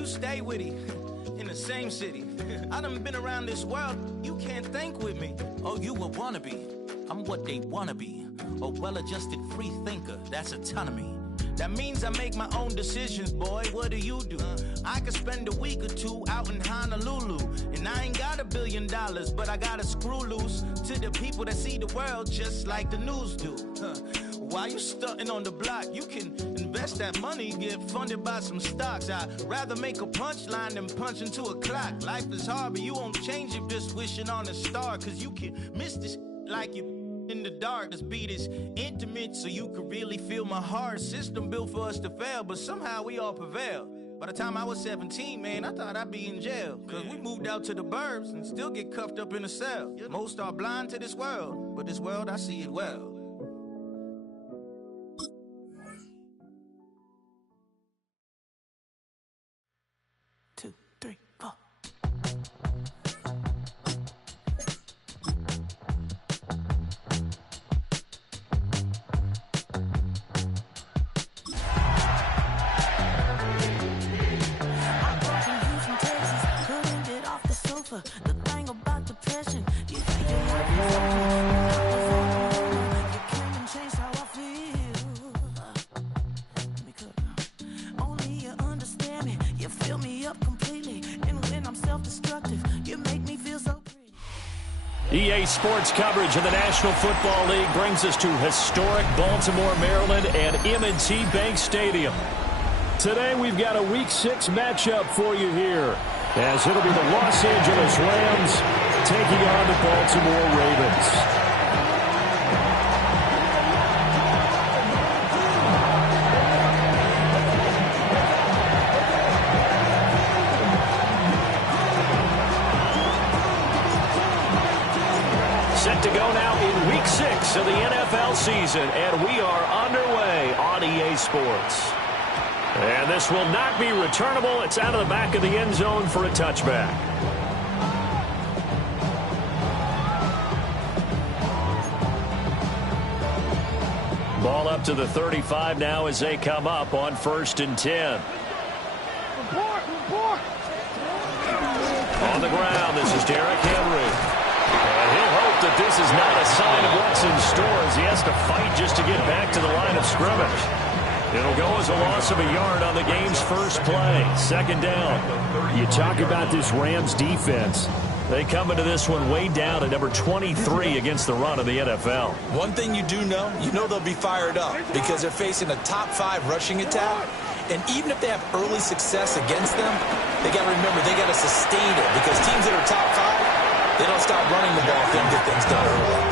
you stay with it in the same city. I done been around this world, you can't think with me. Oh, you a wannabe. I'm what they wanna be. A well-adjusted free thinker, that's autonomy. That means I make my own decisions, boy. What do you do? I could spend a week or two out in Honolulu, and I ain't got $1 billion, but I got a screw loose to the people that see the world just like the news do. While you stunting on the block, you can invest that money, get funded by some stocks. I'd rather make a punchline than punch into a clock. Life is hard, but you won't change it just wishing on a star, cause you can miss this like you in the dark. This beat is intimate, so you can really feel my heart. System built for us to fail, but somehow we all prevail. By the time I was 17, man, I thought I'd be in jail. Cause we moved out to the burbs and still get cuffed up in a cell. Most are blind to this world, but this world, I see it well. The thing about depression, you think your life is over. You came and changed how I feel. Let me cook now. Only you understand me, you fill me up completely. And when I'm self-destructive, you make me feel so pretty. EA Sports coverage of the National Football League brings us to historic Baltimore, Maryland and M&T Bank Stadium. Today we've got a Week 6 matchup for you here, as it'll be the Los Angeles Rams taking on the Baltimore Ravens. Set to go now in Week 6 of the NFL season, and we are underway on EA Sports. And this will not be returnable. It's out of the back of the end zone for a touchback. Ball up to the 35 now as they come up on 1st and 10. On the ground, this is Derrick Henry. And he'll hope that this is not a sign of what's in store as he has to fight just to get back to the line of scrimmage. It'll go as a loss of a yard on the game's first play. 2nd down. You talk about this Rams defense. They come into this one way down at number 23 against the run of the NFL. One thing you do know, they'll be fired up because they're facing a top 5 rushing attack. And even if they have early success against them, they got to remember they got to sustain it because teams that are top 5, they don't stop running the ball if they get things done early.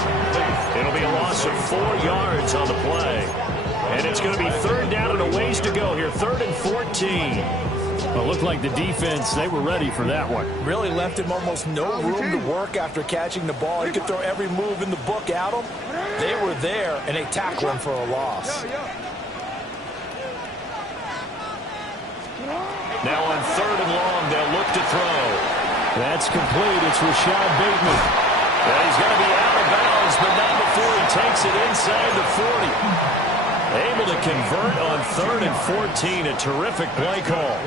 It'll be a loss of 4 yards on the play. And it's going to be 3rd down and a ways to go here. 3rd and 14. Well, it looked like the defense, they were ready for that one. Really left him almost no room to work after catching the ball. He could throw every move in the book at him. They were there, and they tackled him for a loss. Now on 3rd and long, they'll look to throw. That's complete. It's Rashad Bateman. Well, he's going to be out of bounds, but not before he takes it inside the 40. Able to convert on 3rd and 14. A terrific play call.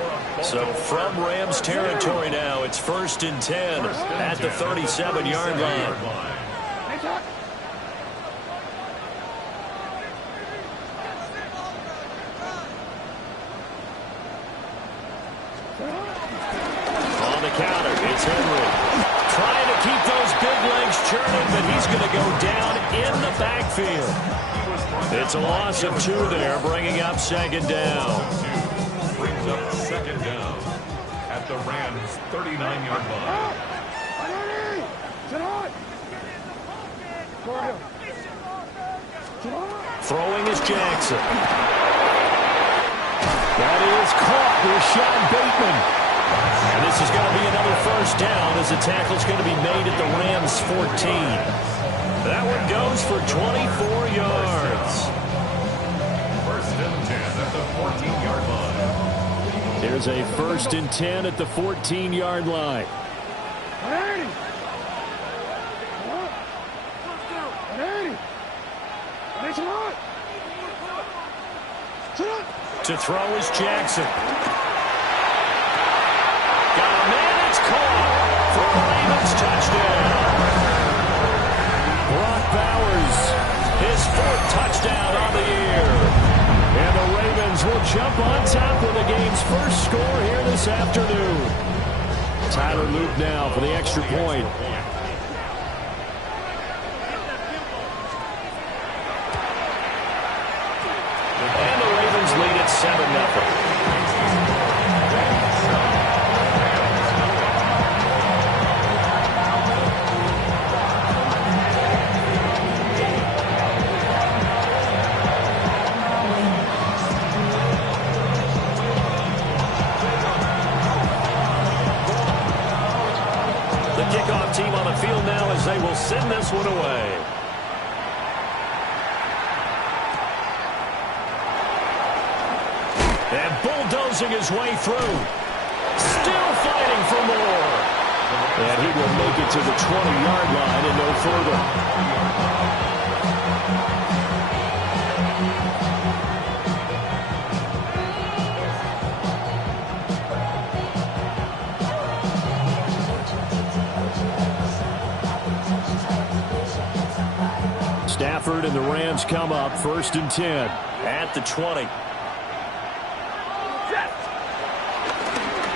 So from Rams territory now, it's 1st and 10 at the 37-yard line. On the counter, it's Henry. Trying to keep those big legs churning, but he's going to go down in the backfield. It's a loss of 2 there, bringing up 2nd down. Brings up 2nd down at the Rams' 39-yard line. Throwing is Jackson. That is caught with Rashad Bateman. And this is going to be another 1st down as the tackle's going to be made at the Rams' 14. That one goes for 24 yards. 1st and 10 at the 14-yard line. There's a 1st and 10 at the 14-yard line. To throw is Jackson. It's touchdown. Brock Bowers, his 4th touchdown on the year. And the Ravens will jump on top with the game's first score here this afternoon. Tyler Luke now for the extra point. And the Ravens lead at 7-0. Kickoff team on the field now as they will send this one away. And bulldozing his way through. Still fighting for more. And he will make it to the 20-yard line and no further. Stafford and the Rams come up 1st and 10 at the 20.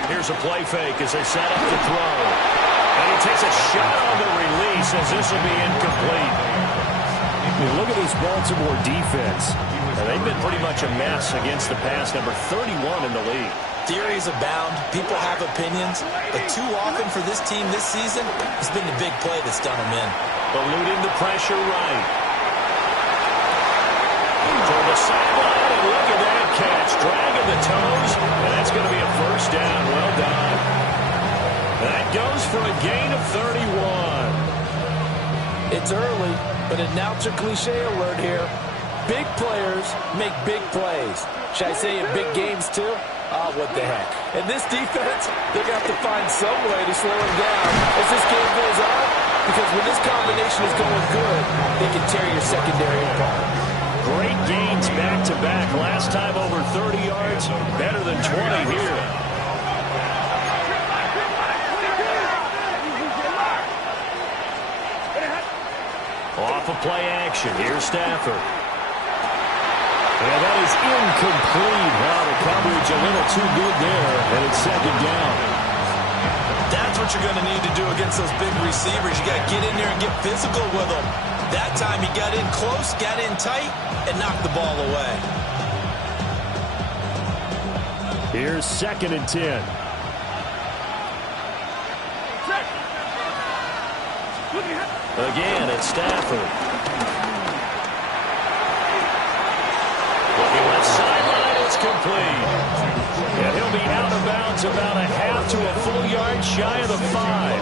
Here's a play fake as they set up to throw. And he takes a shot on the release as this will be incomplete. I mean, look at this Baltimore defense. They've been pretty much a mess against the pass, number 31 in the league. Theories abound. People have opinions. But too often for this team this season, it's been the big play that's done them in. Eluding the pressure right. Toward the sideline, and look at that catch. Dragging the toes, and that's going to be a 1st down. Well done. That goes for a gain of 31. It's early, but announcer cliche alert here. Big players make big plays. Should I say in big games, too? Oh, what the heck. And this defense, they're going to have to find some way to slow him down as this game goes on, because when this combination is going good, they can tear your secondary apart. Great gains back-to-back. Last time over 30 yards, better than 20 here. Off of play action. Here's Stafford. And that is incomplete. Wow, the coverage a little too good there, and it's 2nd down. That's what you're going to need to do against those big receivers. You got to get in there and get physical with them. That time he got in close, got in tight, and knocked the ball away. Here's 2nd and 10. Again, it's Stafford. Looking left sideline, it's complete. And he'll be out of bounds about a half to a full yard shy of the 5.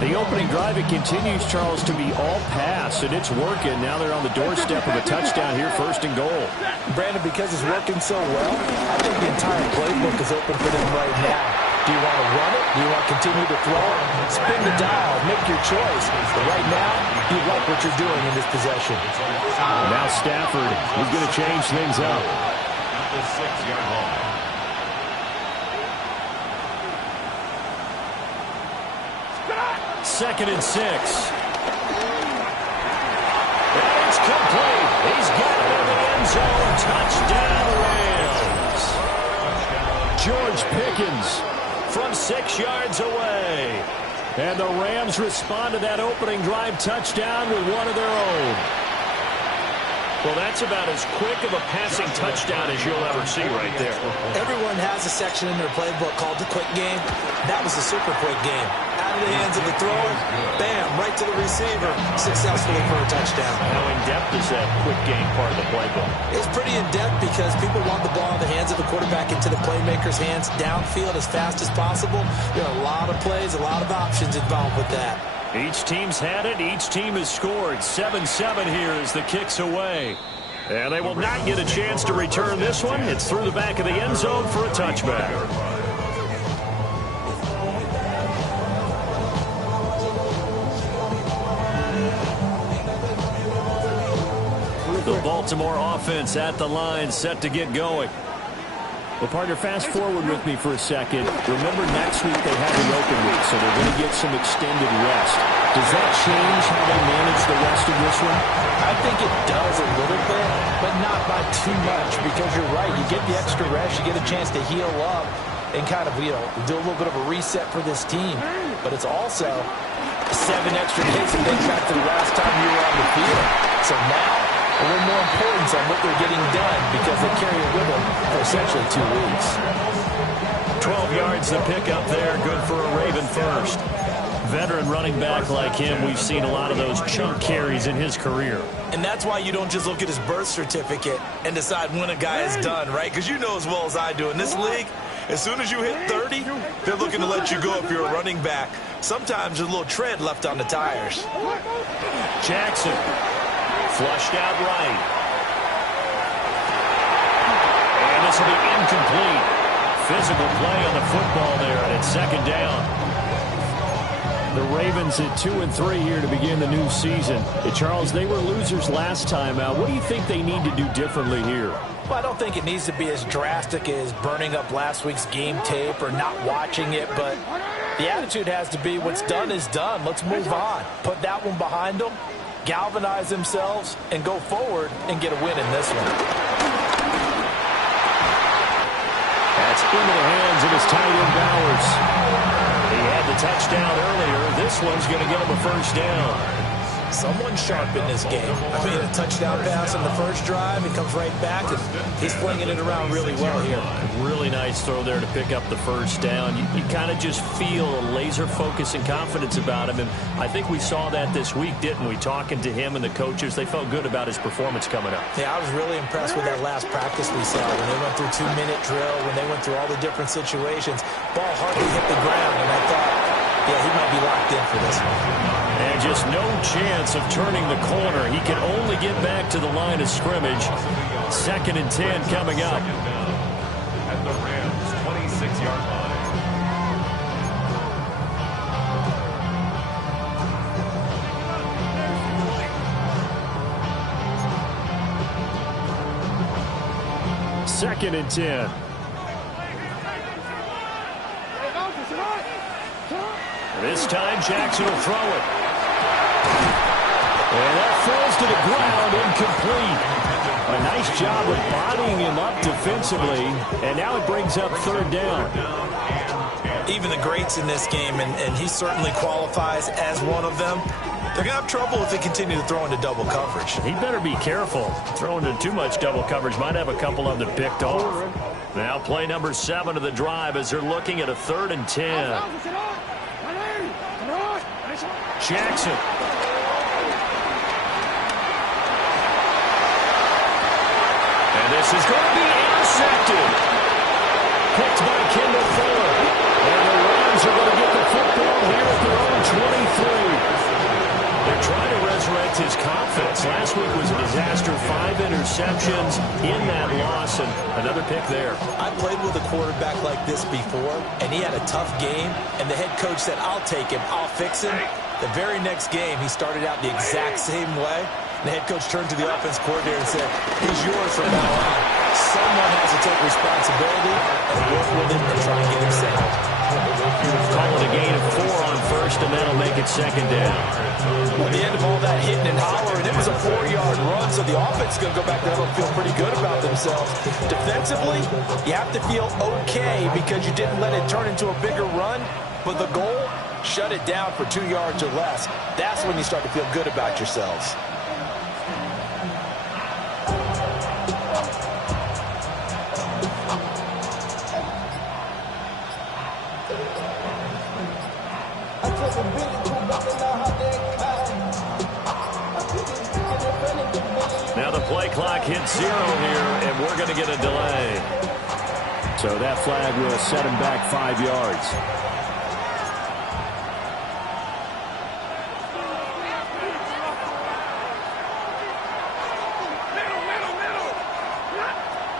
The opening drive, it continues, Charles, to be all pass, and it's working. Now they're on the doorstep of a touchdown here, 1st and goal. Brandon, because it's working so well, I think the entire playbook is open for them right now. Do you want to run it? Do you want to continue to throw it? Spin the dial. Make your choice. But right now, you like what you're doing in this possession. Now Stafford is going to change things up. The 6-yard line. 2nd and 6. And it's complete. He's got it in the end zone. Touchdown, Rams. George Pickens from 6 yards away. And the Rams respond to that opening drive touchdown with one of their own. Well, that's about as quick of a passing touchdown as you'll ever see right there. Everyone has a section in their playbook called the quick game. That was the super quick game. Out of the hands of the thrower, bam, right to the receiver, successfully for a touchdown. How in-depth is that quick game part of the playbook? It's pretty in-depth because people want the ball in the hands of the quarterback into the playmaker's hands downfield as fast as possible. There are a lot of plays, a lot of options involved with that. Each team's had it. Each team has scored. 7-7 here as the kick's away. And they will not get a chance to return this one. It's through the back of the end zone for a touchback. The Baltimore offense at the line, set to get going. Well, partner, fast forward with me for a second. Remember, next week they have the open week, so they're going to get some extended rest. Does that change how they manage the rest of this one? I think it does a little bit, but not by too much, because you're right. You get the extra rest, you get a chance to heal up and kind of, do a little bit of a reset for this team. But it's also 7 extra days to think back to the last time you were on the field. So now, a little more importance on what they're getting done because they carry it with them for essentially 2 weeks. 12 yards to pick up there. Good for a Raven first. Veteran running back like him, we've seen a lot of those chunk carries in his career. And that's why you don't just look at his birth certificate and decide when a guy is done, right? Because you know as well as I do, in this league, as soon as you hit 30, they're looking to let you go if you're a running back. Sometimes there's a little tread left on the tires. Jackson. Flushed out right. And this will be incomplete. Physical play on the football there, and it's second down. The Ravens at 2-3 here to begin the new season. Charles, they were losers last time out. What do you think they need to do differently here? Well, I don't think it needs to be as drastic as burning up last week's game tape or not watching it, but the attitude has to be what's done is done. Let's move on. Put that one behind them. Galvanize themselves and go forward and get a win in this one. That's into the hands of his tight end Bowers. He had the touchdown earlier. This one's going to get him a first down. Someone's sharp in this game. I mean, a touchdown pass on the first drive. He comes right back, and he's flinging it around really well here. Really nice throw there to pick up the first down. You kind of just feel a laser focus and confidence about him, and I think we saw that this week, didn't we? Talking to him and the coaches, they felt good about his performance coming up. Yeah, I was really impressed with that last practice we saw when they went through 2-minute drill, when they went through all the different situations. Ball hardly hit the ground, and I thought, yeah, he might be locked in for this one. And just no chance of turning the corner. He can only get back to the line of scrimmage. 2nd and 10 coming up. At the Rams' 26-yard line. Second and 10. This time Jackson will throw it. And that falls to the ground, incomplete. A nice job of bodying him up defensively, and now it brings up 3rd down. Even the greats in this game, and he certainly qualifies as one of them, they're going to have trouble if they continue to throw into double coverage. He better be careful. Throwing into too much double coverage might have a couple of them picked off. Now play number 7 of the drive as they're looking at a 3rd and 10. Jackson. And this is going to be intercepted. Picked by Kendall Fuller. And the Rams are going to get the football here at their own 23. They're trying to resurrect his confidence. Last week was a disaster. 5 interceptions in that loss, and another pick there. I played with a quarterback like this before, and he had a tough game, and the head coach said, I'll take him, I'll fix him. The very next game, he started out the exact same way. The head coach turned to the offense coordinator and said, he's yours from now on. Someone has to take responsibility and work with him to try and get him settled. Call it a gain of 4 on first, and that'll make it 2nd down. At the end of all that hitting and hollering, it was a 4-yard run, so the offense is going to go back there and feel pretty good about themselves. Defensively, you have to feel okay because you didn't let it turn into a bigger run, but the goal, shut it down for 2 yards or less. That's when you start to feel good about yourselves. Now the play clock hits 0 here, and we're going to get a delay. So that flag will set him back 5 yards.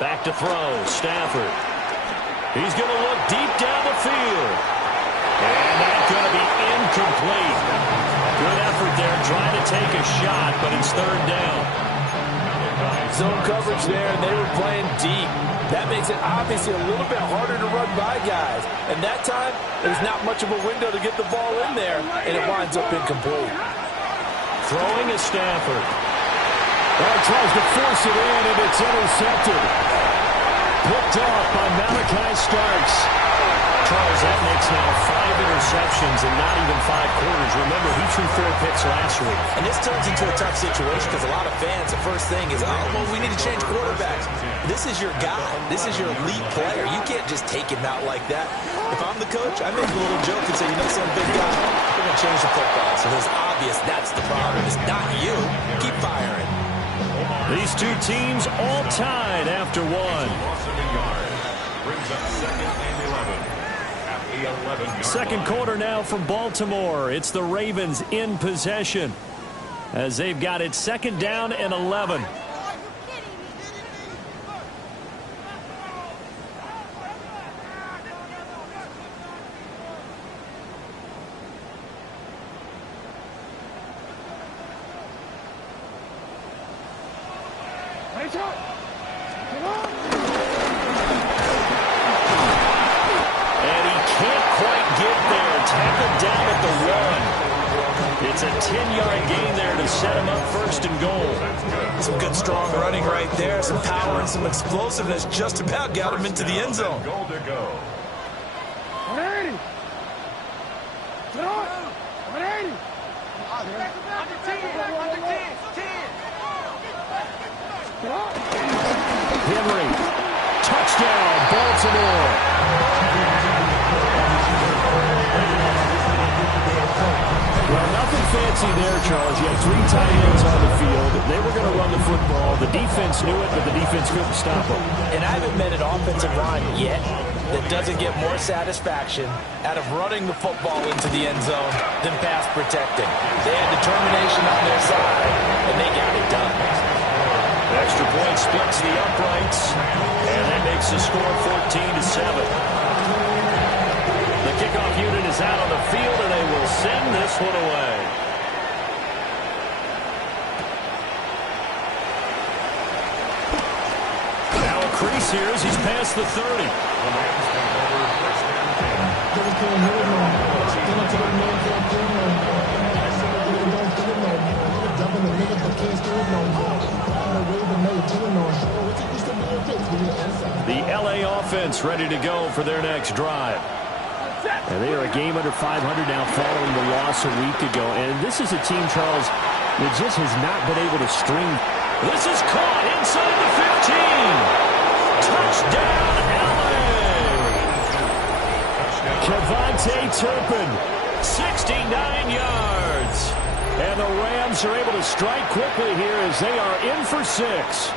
Back to throw, Stafford. He's going to look deep down the field. And that's going to be incomplete. Good effort there, trying to take a shot, but it's 3rd down. Zone coverage there, and they were playing deep. That makes it obviously a little bit harder to run by guys. And that time, there's not much of a window to get the ball in there, and it winds up incomplete. Throwing is Stafford. Tries to force it in, and it's intercepted. Picked off by Malachi Starks. Charles, that makes now 5 interceptions in not even 5 quarters. Remember, he threw 4 picks last week. And this turns into a tough situation because a lot of fans, the first thing is, oh, well, we need to change quarterbacks. This is your guy. This is your elite player. You can't just take him out like that. If I'm the coach, I make a little joke and say, you know, some big guy, we're going to change the football. So it's obvious that's the problem. It's not you. Keep firing. These two teams all tied after one. Brings up 2nd and 11. Second quarter now from Baltimore. It's the Ravens in possession as they've got it 2nd down and 11. It's a 10-yard gain there to set him up 1st and goal. Some good, strong running right there. Some power and some explosiveness just about got him into the end zone. Goal to go. 180. Henry, touchdown, Baltimore. Well, nothing fancy there, Charles. You had 3 tight ends on the field. They were going to run the football. The defense knew it, but the defense couldn't stop them. And I haven't met an offensive line yet that doesn't get more satisfaction out of running the football into the end zone than pass protecting. They had determination on their side, and they got it done. Extra point splits the uprights, and that makes the score 14-7. The kickoff unit is out on the field, and they will send this one away. Now a crease here as he's past the 30. The LA offense ready to go for their next drive. And they are a game under 500 now following the loss a week ago. And this is a team, Charles, that just has not been able to string. This is caught inside the 15. Touchdown, LA. Kevontae Turpin, 69 yards. And the Rams are able to strike quickly here as they are in for 6.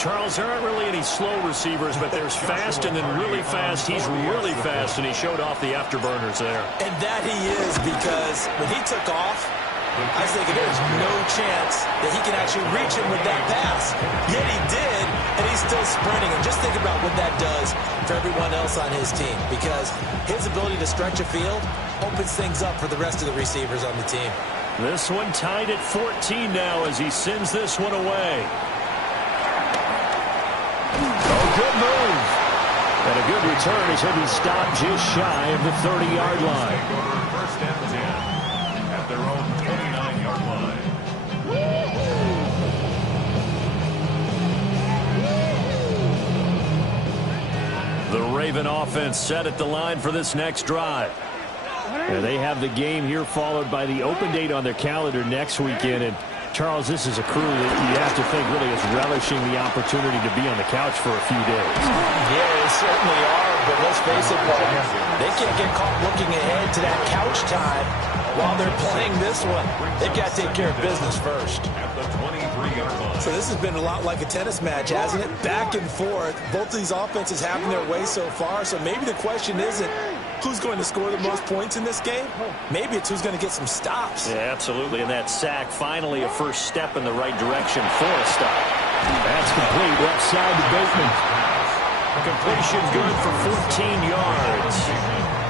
Charles, there aren't really any slow receivers, but there's fast and then really fast. He's really fast, and he showed off the afterburners there. And that he is, because when he took off, I was thinking there's no chance that he can actually reach him with that pass. Yet he did, and he's still sprinting. And just think about what that does for everyone else on his team, because his ability to stretch a field opens things up for the rest of the receivers on the team. This one tied at 14 now as he sends this one away. Oh, good move. And a good return as he'll be stopped just shy of the 30-yard line. First and 10 at their own 29-yard line. The Raven offense set at the line for this next drive. And they have the game here followed by the open date on their calendar next weekend. And Charles, this is a crew that you have to think really is relishing the opportunity to be on the couch for a few days. Yeah, they certainly are, but let's face it, they can't get caught looking ahead to that couch time while they're playing this one. They've got to take care of business first. At the 23-yard line. So this has been a lot like a tennis match, hasn't it? Back and forth. Both of these offenses having their way so far, so maybe the question isn't who's going to score the most points in this game. Maybe it's who's going to get some stops. Yeah, absolutely. And that sack, finally a first step in the right direction for a stop. That's complete. Left side to Bateman. Completion good for 14 yards.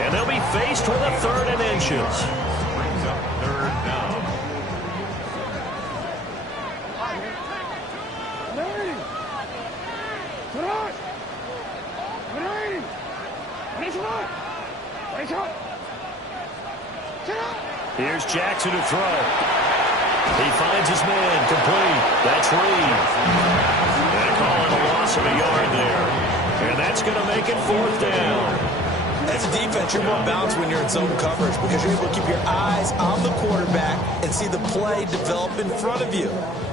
And they'll be faced with a 3rd and inches. Brings up 3rd down. Here's Jackson to throw. He finds his man, complete. That's Reed. They're calling a loss of a yard there. And that's going to make it 4th down. As a defense, you're more balanced when you're in zone coverage because you're able to keep your eyes on the quarterback and see the play develop in front of you.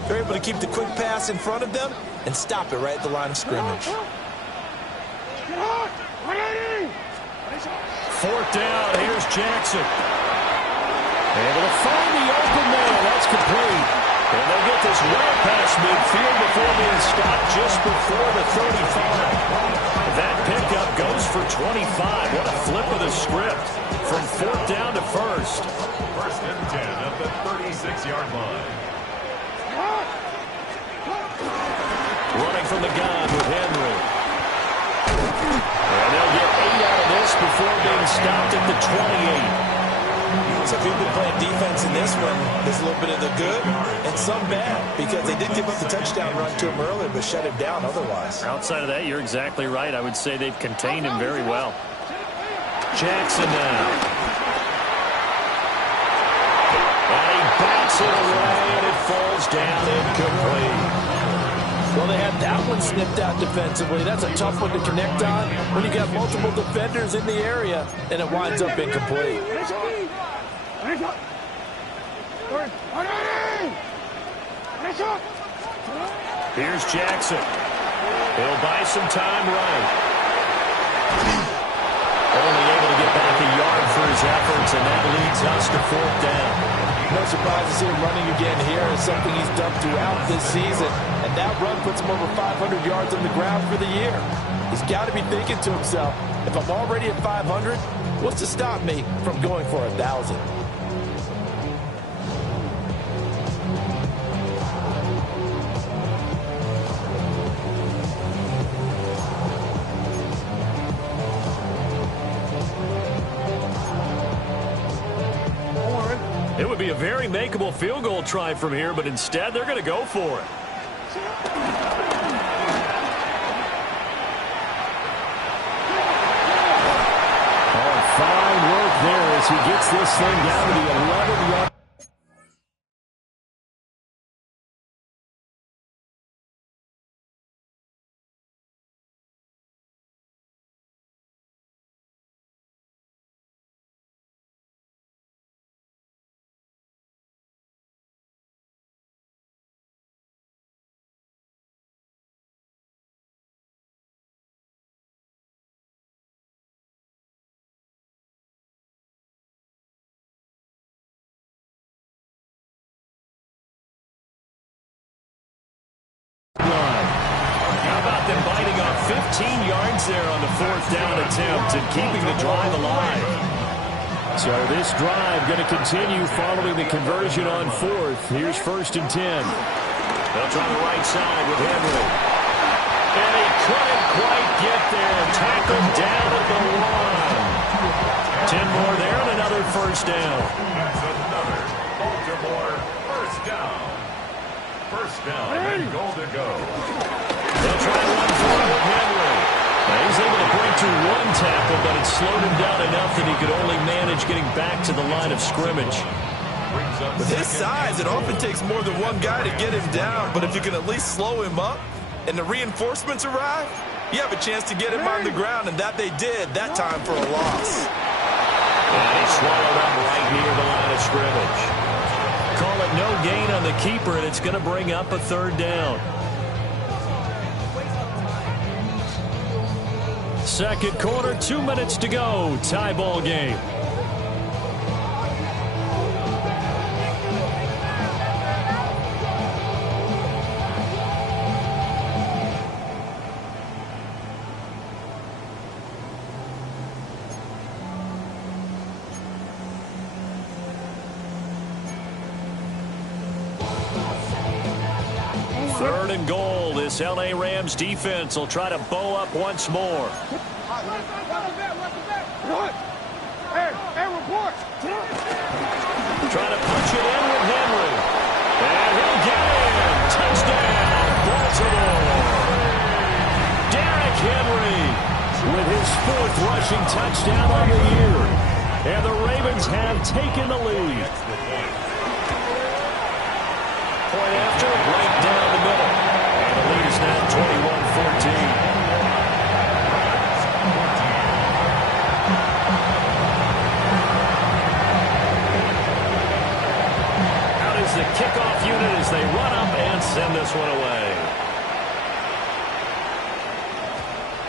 You're able to keep the quick pass in front of them and stop it right at the line of scrimmage. 4th down. Here's Jackson. Able to find the open man. That's complete. And they get this well past midfield before being stopped just before the 35. That pickup goes for 25. What a flip of the script from 4th down to 1st. 1st and 10 at the 36-yard line. Running from the gun with Henry. And they'll get 8 out of this before being stopped at the 28. So if you've been playing defense in this one, there's a little bit of the good and some bad because they did give up the touchdown run to him earlier but shut him down otherwise. Outside of that, you're exactly right. I would say they've contained him very well. Jackson now. And he bats it away and it falls down incomplete. Well, they had that one snipped out defensively. That's a tough one to connect on when you got multiple defenders in the area and it winds up incomplete. Here's Jackson. He'll buy some time right. Only able to get back a yard for his efforts, and that leads us to 4th down. No surprise to see him running again here. It's something he's done throughout this season. And that run puts him over 500 yards on the ground for the year. He's got to be thinking to himself, if I'm already at 500, what's to stop me from going for 1,000? It would be a very makeable field goal try from here, but instead they're going to go for it. Oh, fine work there as he gets this thing down to the 11-yard. How about them biting off 15 yards there on the 4th down attempt and keeping the drive alive? So this drive going to continue following the conversion on 4th. Here's 1st and 10. They'll try the right side with Henry. And he couldn't quite get there. Tackled down at the 1. 10 more there and another 1st down. That's another Baltimore 1st down. 1st down and goal to go. They'll try one for it with Henry. Now he's able to break through 1 tackle, but it slowed him down enough that he could only manage getting back to the line of scrimmage. With his size, it often takes more than one guy to get him down, but if you can at least slow him up and the reinforcements arrive, you have a chance to get him on the ground, and that they did, that time for a loss. And he swallowed up right near the line of scrimmage. Call it no gain on the keeper, and it's going to bring up a 3rd down. 2nd quarter, 2 minutes to go. Tie ball game. Third and goal. This L.A. Rams defense will try to bow up once more. Trying to punch it in with Henry. And he'll get in. Touchdown, Baltimore. Derrick Henry with his fourth rushing touchdown on the year. And the Ravens have taken the lead. Point after, right down the middle. And the lead is now 21-14. The kickoff unit as they run up and send this one away.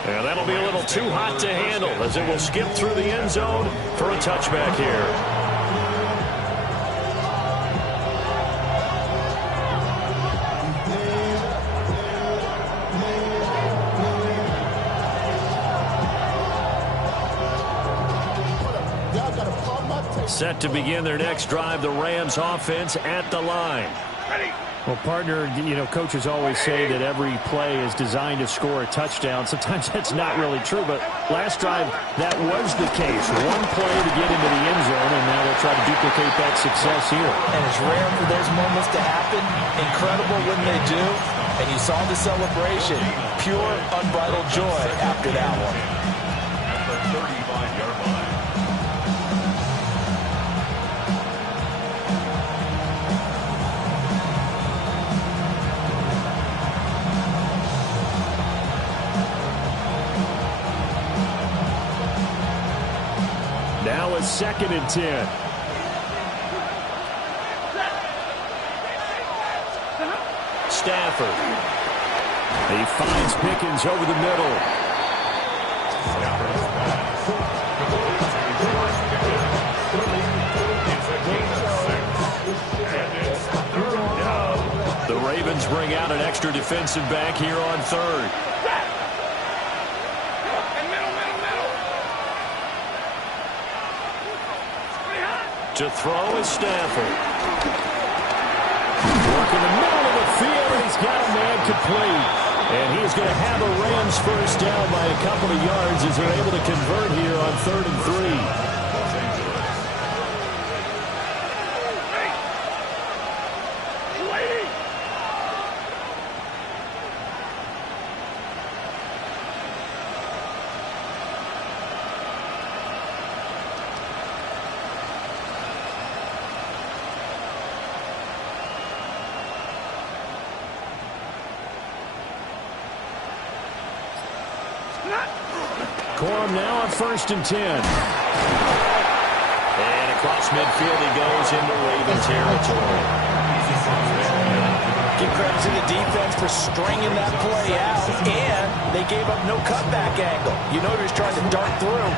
And that'll be a little too hot to handle as it will skip through the end zone for a touchback here. Set to begin their next drive, the Rams offense at the line. Well, partner, coaches always say that every play is designed to score a touchdown. Sometimes that's not really true, but last drive, that was the case. One play to get into the end zone, and now they'll try to duplicate that success here. And it's rare for those moments to happen. Incredible when they do. And you saw the celebration. Pure, unbridled joy after that one. At the 35-yard line. Now a 2nd and 10. Stafford. He finds Pickens over the middle. The Ravens bring out an extra defensive back here on 3rd. To throw is Stafford. Work in the middle of the field, and he's got a man complete. And he's going to have a Rams first down by a couple of yards as they're able to convert here on 3rd and 3. Corum now on 1st and 10. And across midfield he goes into Raven territory. Give credit to the defense for stringing that play out, and they gave up no cutback angle. You know he was trying to dart through.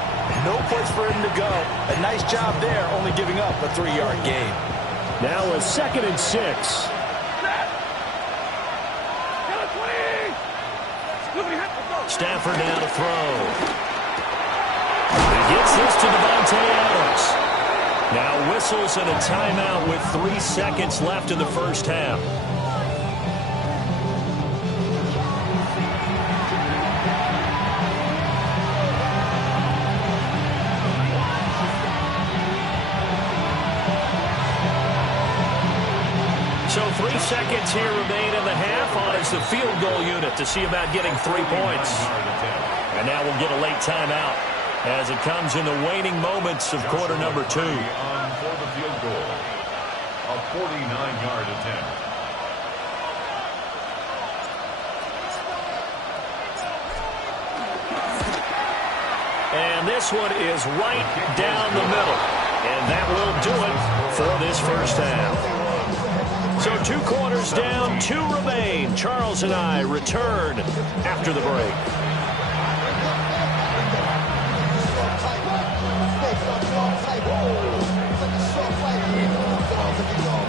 No place for him to go. A nice job there, only giving up a 3-yard gain. Now a 2nd and 6. Stafford now to throw. He gets this to Devontae Adams. Now whistles and a timeout with 3 seconds left in the first half. So 3 seconds here remain in the half on as the field goal unit to see about getting 3 points. And now we'll get a late timeout as it comes in the waning moments of quarter number 2. On for the field goal. A 49-yard attempt. And this one is right down the middle. And that will do it for this first half. So 2 quarters down, 2 remain. Charles and I return after the break.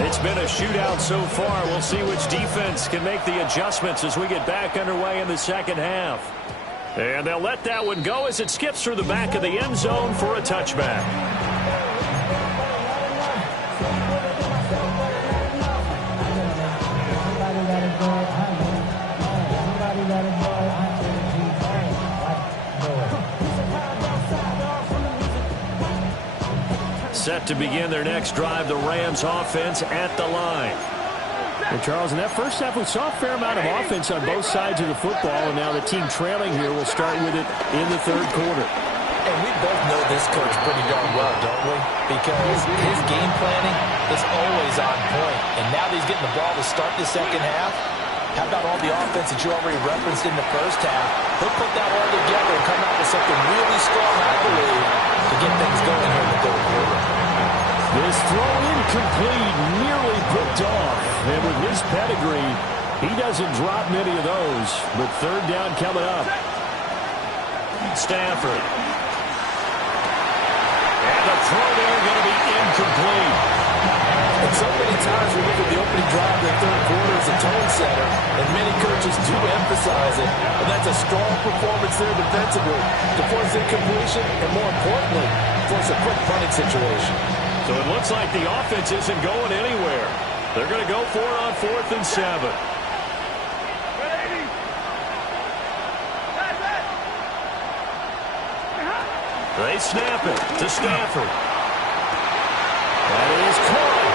It's been a shootout so far. We'll see which defense can make the adjustments as we get back underway in the second half. And they'll let that one go as it skips through the back of the end zone for a touchback. Set to begin their next drive, the Rams offense at the line. And Charles, in that first half, we saw a fair amount of offense on both sides of the football, and now the team trailing here will start with it in the third quarter. And we both know this coach pretty darn well, don't we? Because his game planning is always on point. And now that he's getting the ball to start the second half, how about all the offense that you already referenced in the first half? He'll put that all together and come out with something really strong, I believe, to get things going here in the third quarter. This throw incomplete, nearly picked off. And with his pedigree, he doesn't drop many of those. But third down coming up. Stafford. And the throw there going to be incomplete. And so many times we look at the opening drive of the third quarter as a tone setter, and many coaches do emphasize it. And that's a strong performance there defensively to force incompletion and, more importantly, force a quick punting situation. So it looks like the offense isn't going anywhere. They're going to go for it on 4th and 7. They snap it to Stafford. That is caught.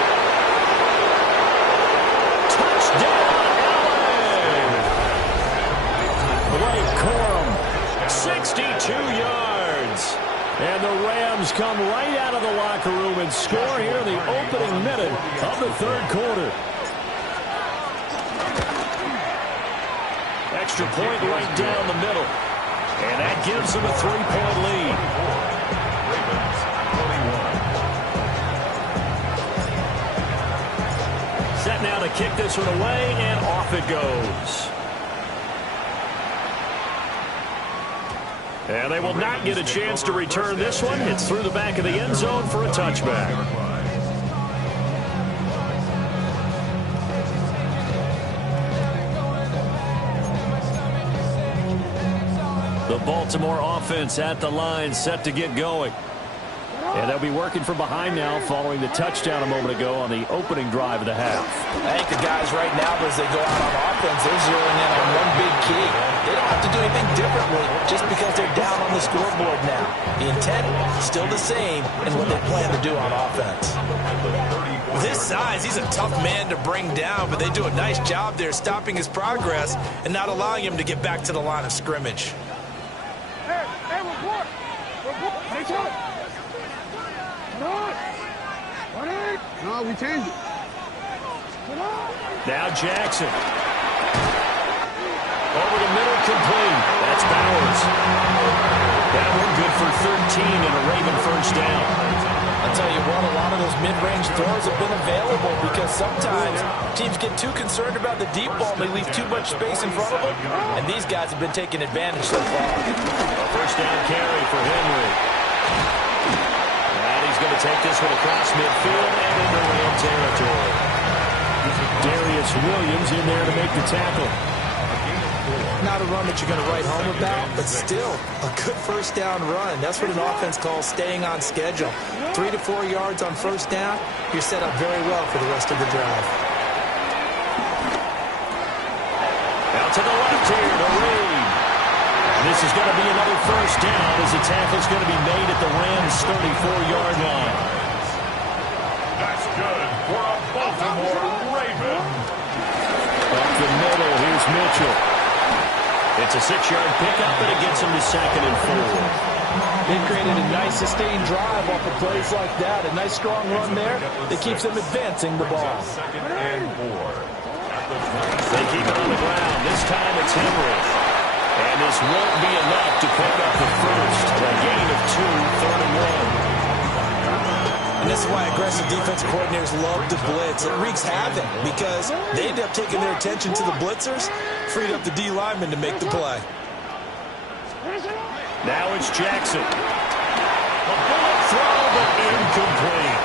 Touchdown, LA! Blake Corum, 62 yards. And the Rams come right out of the locker room and score here in the opening minute of the third quarter. Extra point right down the middle. And that gives them a 3-point lead. Set now to kick this one away, and off it goes. And they will not get a chance to return this one. It's through the back of the end zone for a touchback. The Baltimore offense at the line, set to get going. And they'll be working from behind now following the touchdown a moment ago on the opening drive of the half. I think the guys right now, as they go out on offense, they're zeroing in on one big key. They don't have to do anything differently just because they're down on the scoreboard now. The intent is still the same in what they plan to do on offense. With his size, he's a tough man to bring down, but they do a nice job there stopping his progress and not allowing him to get back to the line of scrimmage. Hey, report! Take it! No, we changed it. Now Jackson. Over the middle, complete. That's Bowers. That one good for 13 and a Raven first down. I'll tell you what, a lot of those mid-range throws have been available because sometimes teams get too concerned about the deep ball and they leave too much space in front of them, and these guys have been taking advantage so far. A first down carry for Henry. And he's going to take this one across midfield and into Ram territory. Darius Williams in there to make the tackle. Not a run that you're going to write home about, but still a good first down run. That's what an offense calls staying on schedule. 3 to 4 yards on first down, you're set up very well for the rest of the drive. Out to the left here to Reed. This is going to be another first down as the tackle's going to be made at the Rams' 34-yard line. That's good for a Baltimore Raven. Up the middle, here's Mitchell. It's a 6-yard pickup, but it gets him to 2nd and 4. They created a nice sustained drive off of plays like that. A nice strong run there that keeps them advancing the ball. 2nd and 4. They keep it on the ground. This time it's Henry. And this won't be enough to pick up the first. A gain of 2, 3rd and 1. And this is why aggressive defensive coordinators love to blitz. It wreaks havoc because they end up taking their attention to the blitzers, freed up the D lineman to make the play. Now it's Jackson. A bullet throw, but incomplete.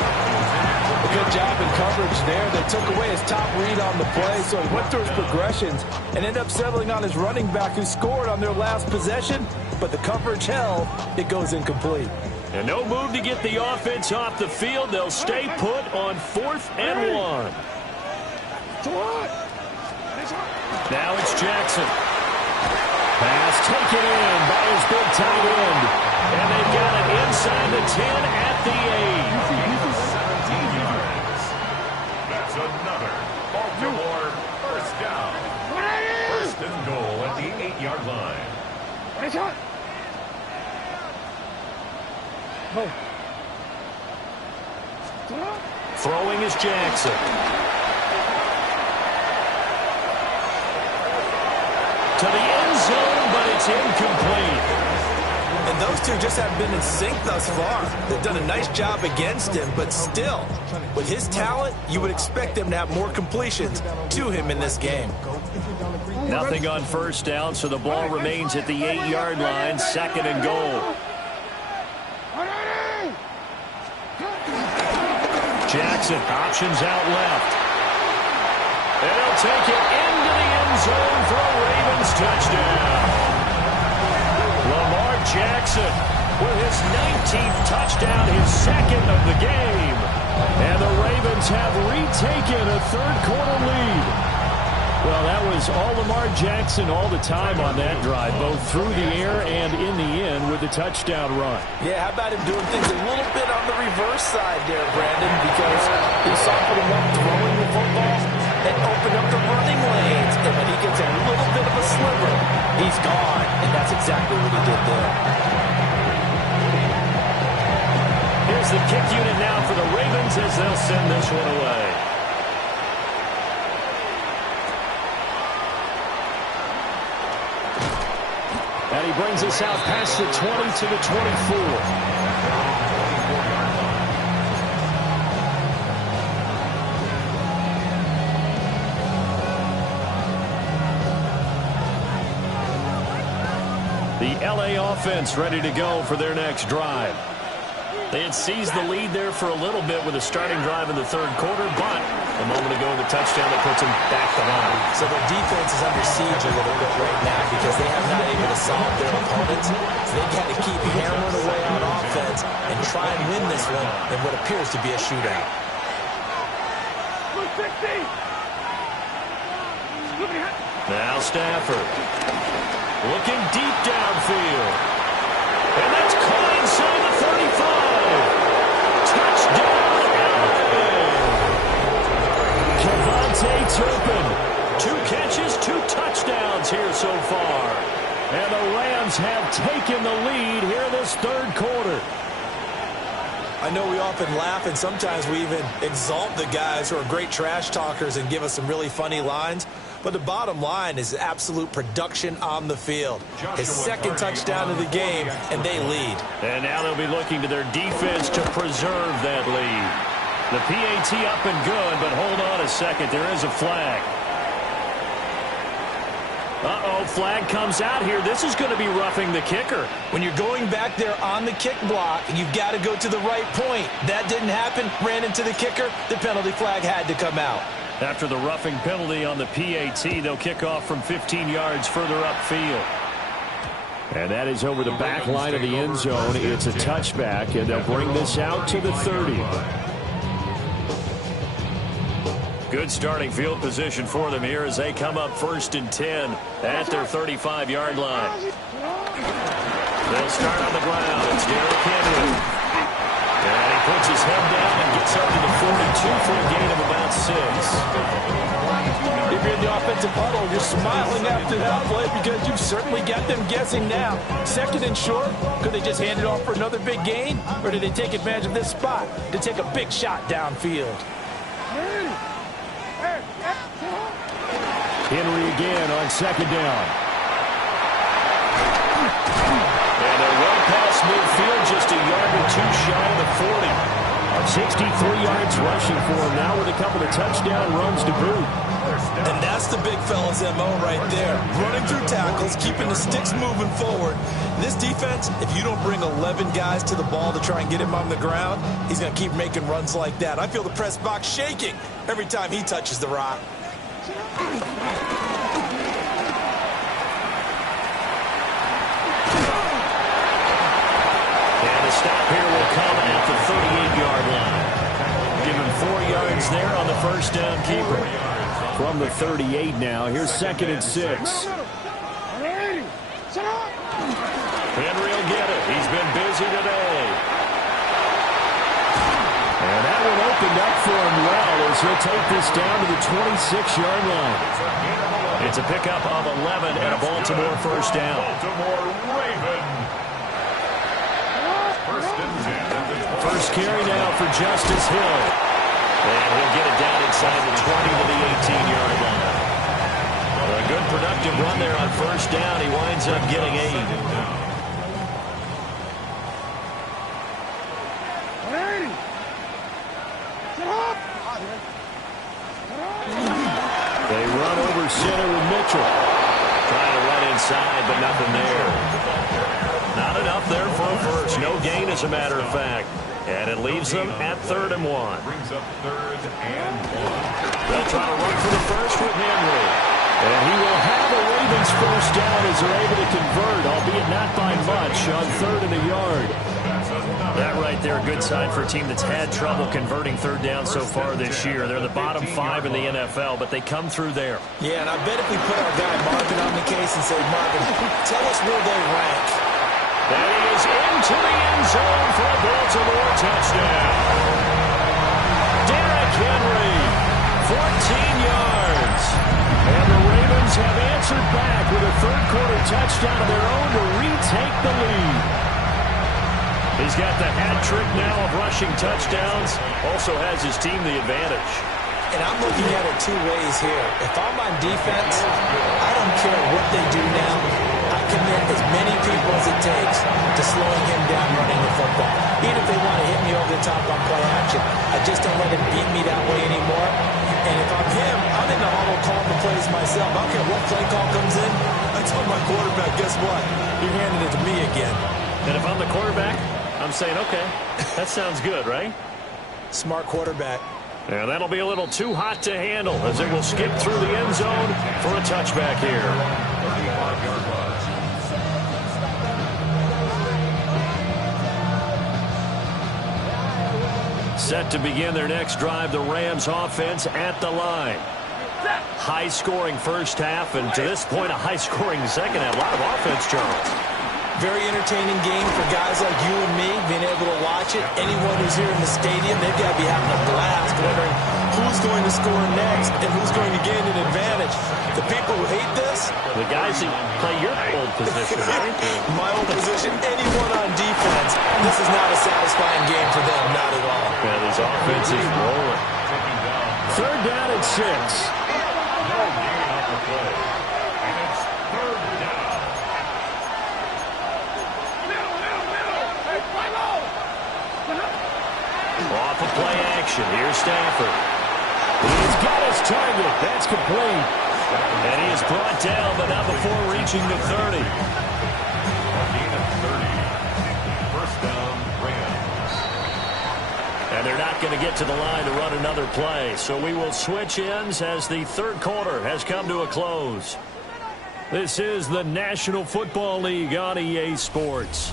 A good job in coverage there. They took away his top read on the play, so he went through his progressions and ended up settling on his running back who scored on their last possession, but the coverage held. It goes incomplete. And no move to get the offense off the field. They'll stay put on 4th and 1. Now it's Jackson. Pass taken in by his big tight end. And they've got it inside the 10 at the 8. 17 yards. That's another Baltimore Shot. Go. Throwing is Jackson. To the end zone, but it's incomplete. And those two just haven't been in sync thus far. They've done a nice job against him, but still, with his talent, you would expect them to have more completions to him in this game. Nothing on first down, so the ball remains at the 8-yard line, 2nd and goal. Jackson options out left. And he'll take it into the end zone for a Ravens touchdown. Lamar Jackson with his 19th touchdown, his 2nd of the game. And the Ravens have retaken a third-quarter lead. Well, that was all Lamar Jackson all the time on that drive, both through the air and in the end with the touchdown run. Yeah, how about him doing things a little bit on the reverse side there, Brandon, because he saw him up throwing the football and open up the running lanes. And when he gets a little bit of a sliver, he's gone. And that's exactly what he did there. Here's the kick unit now for the Ravens as they'll send this one away. And he brings us out past the 20 to the 24. The LA offense ready to go for their next drive. They had seized the lead there for a little bit with a starting drive in the third quarter, but a moment ago the touchdown that puts them back behind. So their defense is under siege a little bit right now because they have not able to solve their opponents. So they've got to keep hammering away on offense and try and win this one in what appears to be a shootout. Now Stafford looking deep downfield. And that's caught inside the 35. Touchdown, LA! Kevontae Turpin. 2 catches, 2 touchdowns here so far. And the Rams have taken the lead here this third quarter. I know we often laugh and sometimes we even exalt the guys who are great trash talkers and give us some really funny lines. But the bottom line is absolute production on the field. His 2nd touchdown of the game, and they lead. And now they'll be looking to their defense to preserve that lead. The PAT up and good, but hold on a second. There is a flag. Uh-oh, flag comes out here. This is going to be roughing the kicker. When you're going back there on the kick block, you've got to go to the right point. That didn't happen. Ran into the kicker. The penalty flag had to come out. After the roughing penalty on the PAT, they'll kick off from 15 yards further upfield. And that is over the back line of the end zone. It's a touchback, and they'll bring this out to the 30. Good starting field position for them here as they come up 1st and 10 at their 35-yard line. They'll start on the ground. It's Derrick Henry. And he puts his head down and gets up to the 42 for a gain of about 6. If you're in the offensive huddle, you're smiling after that play because you've certainly got them guessing now. 2nd and short, could they just hand it off for another big gain? Or did they take advantage of this spot to take a big shot downfield? Henry again on 2nd down. And they're well past midfield, just a yard or 2 shy of the 40. 63 yards rushing for him now with a couple of touchdown runs to boot. And that's the big fella's MO right there. Running through tackles, keeping the sticks moving forward. This defense, if you don't bring 11 guys to the ball to try and get him on the ground, he's going to keep making runs like that. I feel the press box shaking every time he touches the rock. And the stop here will come at the 38-yard line. Give him 4 yards there on the first down keeper. From the 38 now, here's 2nd and 6. Henry will get it. He's been busy today. And that one opened up for him well as as he'll take this down to the 26-yard line. It's a pickup of 11 and a Baltimore first down. Baltimore Ravens. First and 10. First carry now for Justice Hill. And he'll get it down inside the 20 to the 18-yard line. A good productive run there on first down. He winds up getting 8. They run over center with Mitchell. Trying to run inside, but nothing there. Not enough there for a first. No gain, as a matter of fact. And it leaves them at 3rd and 1. Brings up 3rd and 1. They'll try to run for the first with Henry. And he will have a Ravens first down as they're able to convert, albeit not by much, on 3rd and a yard. That right there, a good sign for a team that's had trouble converting 3rd down so far this year. They're the bottom 5 in the NFL, but they come through there. Yeah, and I bet if we put our guy Marvin on the case and say, Marvin, tell us where they rank. That is into the end zone for a Baltimore touchdown. Derrick Henry, 14 yards. And the Ravens have answered back with a third-quarter touchdown of their own to retake the lead. He's got the hat trick now of rushing touchdowns. Also has his team the advantage. And I'm looking at it two ways here. If I'm on defense, I don't care what they do now. I commit as many people as it takes to slowing him down running the football. Even if they want to hit me over the top on play action, I just don't let him beat me that way anymore. And if I'm him, I'm in the huddle calling the plays myself. I don't care what play call comes in. I told my quarterback, guess what? You're handing it to me again. And if I'm the quarterback, I'm saying, okay, that sounds good, right? Smart quarterback. Yeah, that'll be a little too hot to handle as it will skip through the end zone for a touchback here. 35-yard run. Set to begin their next drive, the Rams offense at the line. High-scoring first half, and to this point, a high-scoring second half. A lot of offense, Charles. Very entertaining game for guys like you and me, being able to watch it. Anyone who's here in the stadium, they've got to be having a blast, wondering who's going to score next and who's going to gain an advantage. The people who hate this, the guys that play your old position, right? My old position, anyone on defense, this is not a satisfying game for them, not at all. Yeah, these offenses rolling. 3rd down and 6. No gain on the play. And it's 3rd down. Off of play action, here's Stafford. He's got his target. That's complete. And he is brought down, but not before reaching the 30. Gain of 30. First down, Rams. And they're not going to get to the line to run another play. So we will switch ends as the 3rd quarter has come to a close. This is the National Football League on EA Sports.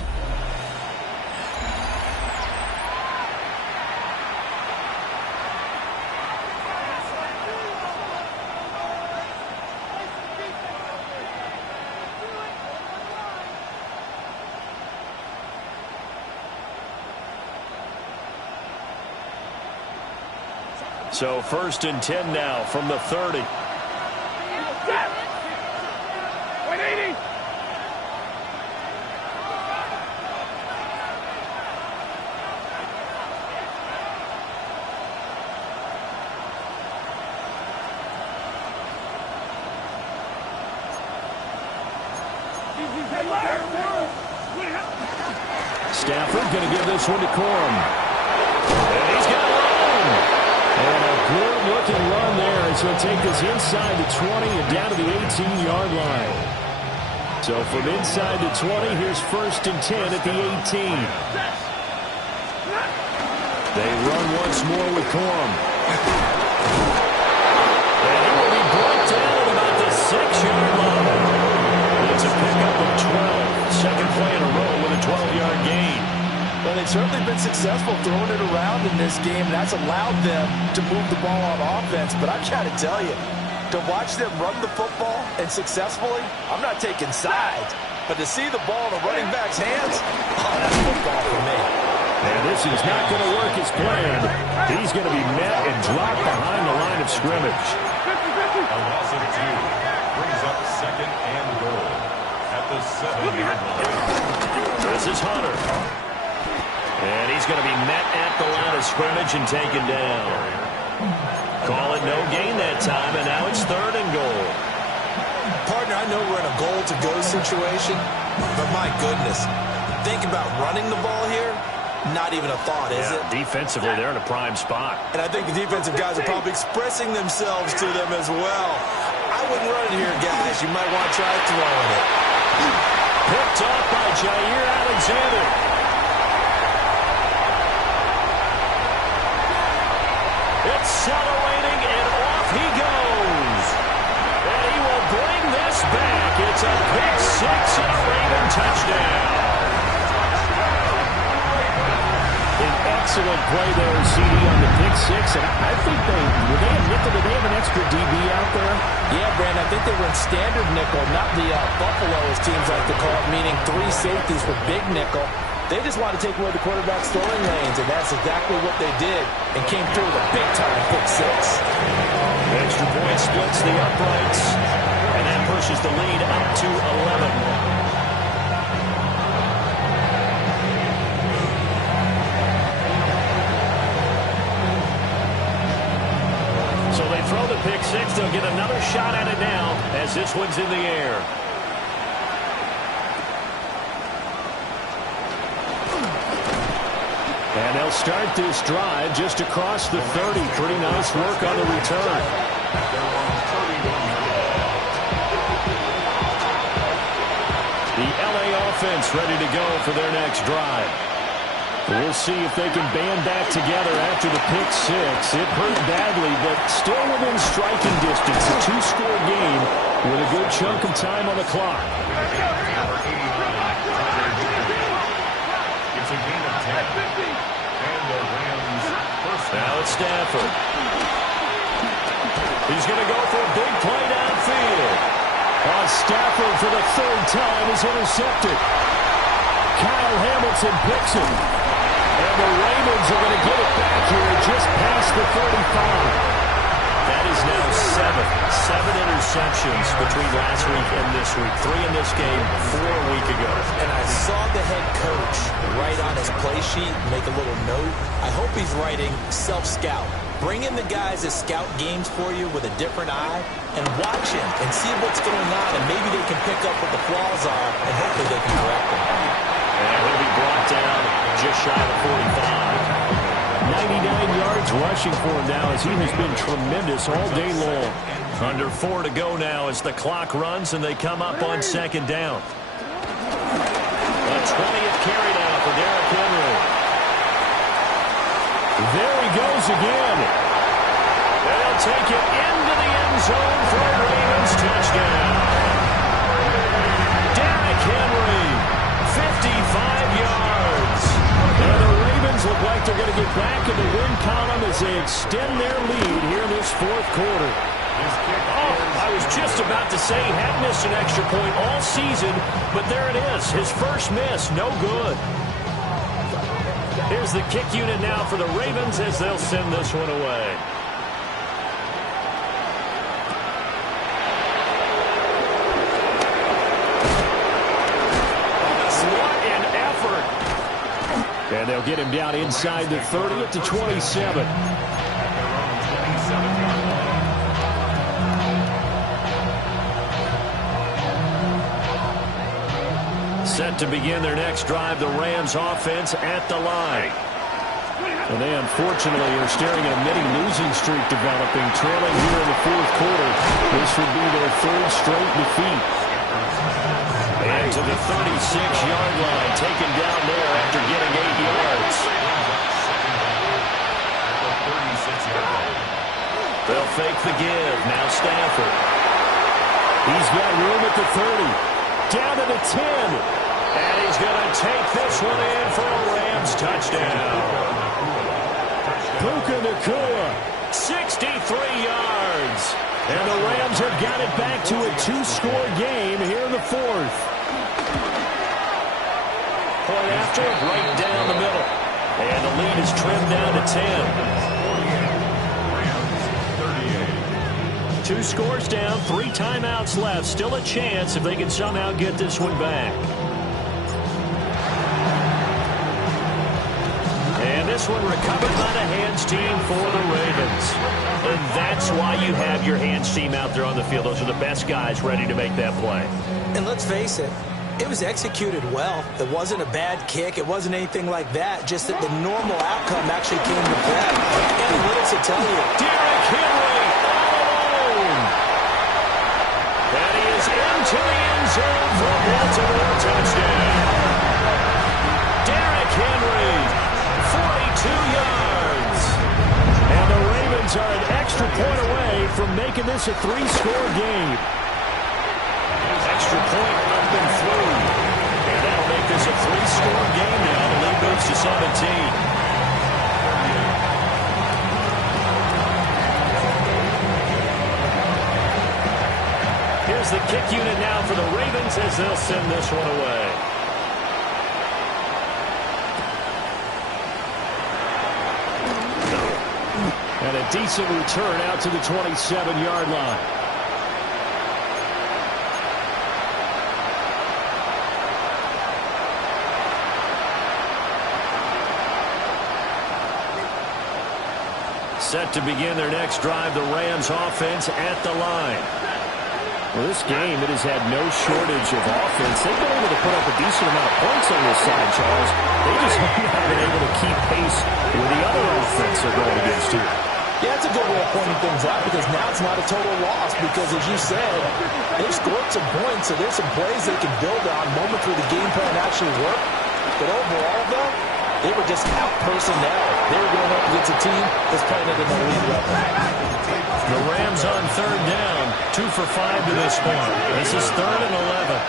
So 1st and 10 now from the 30. 180. Stafford going to give this one to Corum. And he's got a run. And a good-looking run there as he'll take this inside the 20 and down to the 18-yard line. So from inside the 20, here's 1st and 10 at the 18. They run once more with Corum. And he will be brought down at about the 6-yard line. It's a pickup of 12. Second play in a row with a 12-yard gain. Well, they've certainly been successful throwing it around in this game. That's allowed them to move the ball on offense. But I've got to tell you, to watch them run the football and successfully, I'm not taking sides. But to see the ball in a running back's hands, oh, that's football for me. And this is not going to work as planned. He's going to be met and dropped behind the line of scrimmage. A loss of 2 brings up 2nd and goal at the 7-yard line. This is Hunter. And he's going to be met at the line of scrimmage and taken down. Call it no gain that time, and now it's 3rd and goal. Partner, I know we're in a goal-to-go situation, but my goodness, think about running the ball here. Not even a thought, is it? Defensively, they're in a prime spot. And I think the defensive guys are probably expressing themselves to them as well. I wouldn't run it here, guys. You might want to try throwing it. Picked off by Jair Alexander. Accelerating, and off he goes. And he will bring this back. It's a pick 6 and a Raven touchdown. An excellent play there, CD, on the pick 6. And I think did they have an extra DB out there? Yeah, Brandon, I think they were in standard nickel, not the Buffalo, as teams like to call it, meaning 3 safeties for big nickel. They just wanted to take away the quarterback's throwing lanes, and that's exactly what they did, and came through with a big-time pick 6. Extra point splits the uprights, and that pushes the lead up to 11. So they throw the pick 6. They'll get another shot at it now as this one's in the air. And they'll start this drive just across the 30. Pretty nice work on the return. The LA offense ready to go for their next drive. We'll see if they can band back together after the pick 6. It hurt badly, but still within striking distance. A 2-score game with a good chunk of time on the clock. It's a gain of 10. And the Rams first. Now it's Stafford. He's going to go for a big play downfield. Stafford for the 3rd time is intercepted. Kyle Hamilton picks it. And the Ravens are going to get it back here just past the 35. That is now 7 interceptions between last week and this week. 3 in this game, 4 a week ago. And I saw the head coach write on his play sheet, make a little note. I hope he's writing self-scout. Bring in the guys that scout games for you with a different eye and watch him and see what's going on, and maybe they can pick up what the flaws are, and hopefully they can correct them. And he'll be brought down just shy of 45. 99 yards rushing for him now as he has been tremendous all day long. Under 4 to go now as the clock runs and they come up on 2nd down. A 20th carry now for Derrick Henry. There he goes again. They'll take it into the end zone for a Ravens touchdown. Derrick Henry, 55 yards. And the Ravens look like they're going to get back in the win column as they extend their lead here in this 4th quarter. Oh, I was just about to say he had missed an extra point all season, but there it is. His first miss, no good. Here's the kick unit now for the Ravens as they'll send this one away. What an effort. And they'll get him down inside the 30 at the 27. Set to begin their next drive, the Rams offense at the line. And they unfortunately are staring at a mini-losing streak developing, trailing here in the 4th quarter. This would be their 3rd straight defeat. And to the 36-yard line, taken down there after getting 8 yards. They'll fake the give. Now Stafford. He's got room at the 30. Down to the 10. And he's going to take this one in for a Rams touchdown. Puka Nacua, 63 yards. And the Rams have got it back to a 2-score game here in the 4th. Point after, right down the middle. And the lead is trimmed down to 10. 2 scores down, 3 timeouts left. Still a chance if they can somehow get this one back. And this one recovered by the hands team for the Ravens. And that's why you have your hands team out there on the field. Those are the best guys ready to make that play. And let's face it, it was executed well. It wasn't a bad kick. It wasn't anything like that. Just that the normal outcome actually came to play. Analytics will tell you. Derrick Henry all alone. And he is into the end zone for a Baltimore touchdown. Derrick Henry, 42 yards. And the Ravens are an extra point away from making this a 3-score game. Extra point up and through. And that'll make this a 3-score game now. The lead moves to 17. Here's the kick unit now for the Ravens as they'll send this one away. And a decent return out to the 27-yard line. Set to begin their next drive, the Rams offense at the line. Well, this game, it has had no shortage of offense. They've been able to put up a decent amount of points on this side, Charles. They just haven't been able to keep pace with the other offense they're going against here. Yeah, it's a good way of pointing things out because now it's not a total loss because, as you said, they've scored some points, so there's some plays they can build on, moments where the game plan actually worked. But overall, though, they were just out personnel. They were going up against a team that's playing at an elite level. The Rams on 3rd down, 2 for 5 to this point. This is 3rd and 11.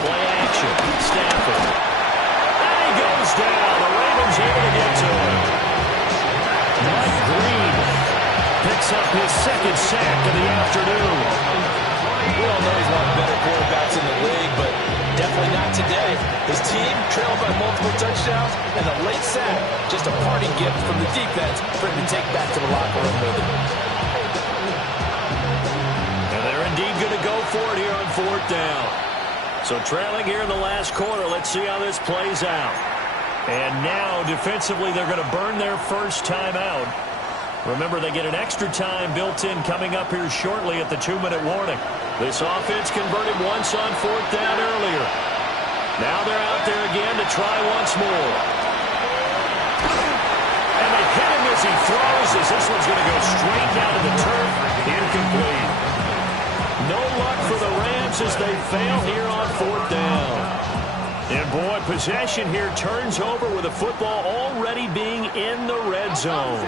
Play action, Stafford. And he goes down. The Ravens able to get to him. Mike Green picks up his 2nd sack of the afternoon. We all know he's one of the better quarterbacks in the league, but definitely not today. His team trailed by multiple touchdowns, and a late sack, just a party gift from the defense for him to take back to the locker room with him. And they're indeed going to go for it here on 4th down. So trailing here in the last quarter, let's see how this plays out. And now, defensively, they're going to burn their first time out. Remember, they get an extra time built in coming up here shortly at the 2-minute warning. This offense converted once on 4th down earlier. Now they're out there again to try once more. And they hit him as he throws, as this one's going to go straight down to the turf. Incomplete. No luck for the Rams as they fail here on 4th down. And boy, possession here turns over with the football already being in the red zone.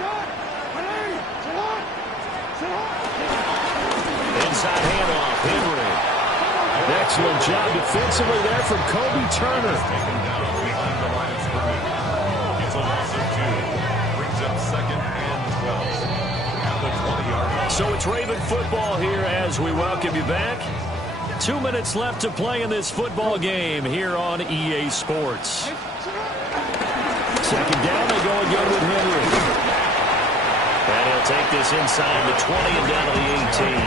Inside handoff, Henry. Excellent job defensively there from Kobe Turner. Taken down behind the line of scrimmage. It's a loss of 2. Brings up 2nd and 12. At the 20-yard line. So it's Raven football here as we welcome you back. 2 minutes left to play in this football game here on EA Sports. 2nd down, they go again with Henry. And he'll take this inside the 20 and down to the 18.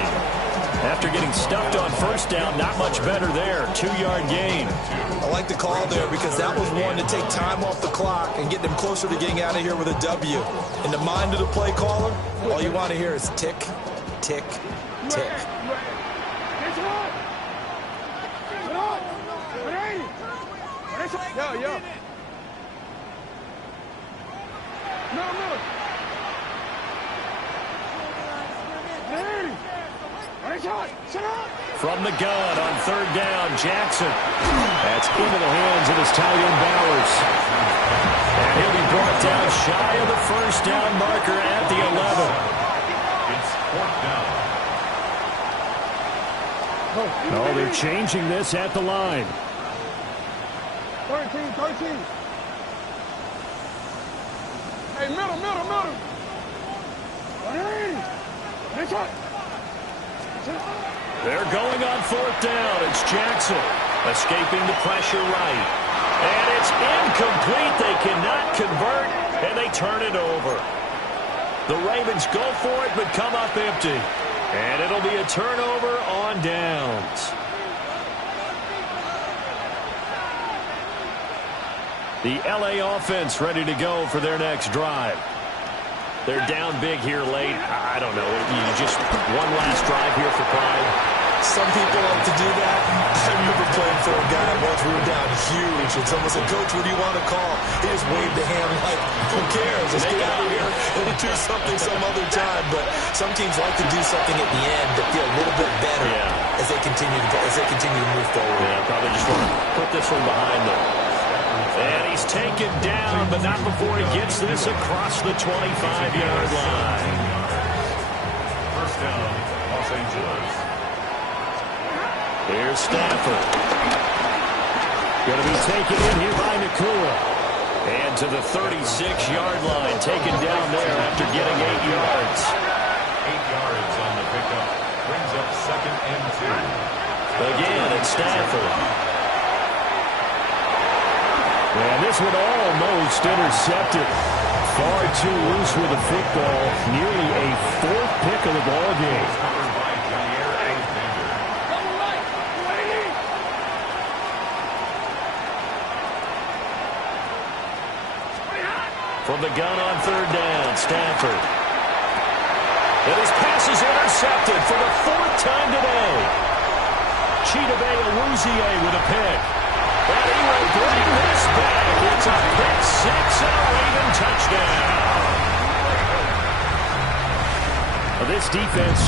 After getting stuffed on 1st down, not much better there. 2-yard gain. I like the call there because that was one to take time off the clock and get them closer to getting out of here with a W. In the mind of the play caller, all you want to hear is tick, tick, tick. Yo. No. From the gun on 3rd down, Jackson. That's into the hands of his Tyrion Bowers. And he'll be brought down shy of the 1st down marker at the 11. It's 4th down. Oh, they're changing this at the line. 13. Hey, middle. They're going on 4th down. It's Jackson. Escaping the pressure right. And it's incomplete. They cannot convert, and they turn it over. The Ravens go for it, but come up empty. And it'll be a turnover on downs. The LA offense ready to go for their next drive. They're down big here late. I don't know. You just one last drive here for pride. Some people like to do that. I remember playing for a guy once. We were down huge, and someone said, "Coach, what do you want to call?" He just waved a hand like, "Who cares? Let's get out of here and do something some other time." But some teams like to do something at the end to feel a little bit better as they continue to move forward. Yeah, probably just want to put this one behind them. And he's taken down, but not before he gets this across the 25-yard line. First down, Los Angeles. Here's Stafford. Going to be taken in here by Nakua. And to the 36-yard line, taken down there after getting 8 yards. 8 yards on the pickup. Brings up 2nd and 2. Again, it's Stafford. And this one almost intercepted. Far too loose with the football. Nearly a 4th pick of the ball game. From the gun on 3rd down, Stafford. And his pass is intercepted for the 4th time today. Chidobe Awuzie with a pick. And he will bring this back. It's a pick 6 and a Raven touchdown. This defense just